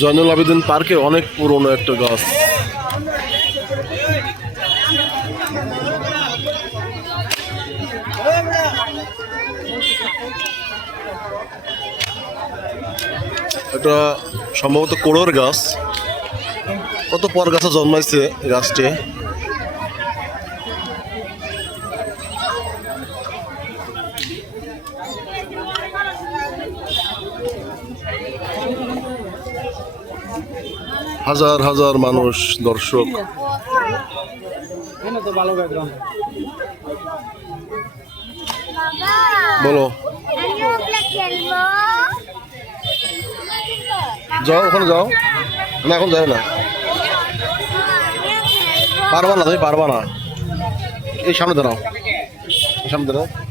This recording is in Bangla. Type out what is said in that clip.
জয়নুল আবেদিন পার্কে অনেক পুরনো একটা গাছ। এটা সম্ভবত কোড়োর গাছ। কত পর গাছে জন্মাইছে গাছটি? হাজার হাজার মানুষ, দর্শক। বলো। যাও, ওখানে যাও। না, এখন যাও না। পারবা না, তুমি পারবা না। এই সামনে দাঁড়াও। সামনে দাঁড়াও।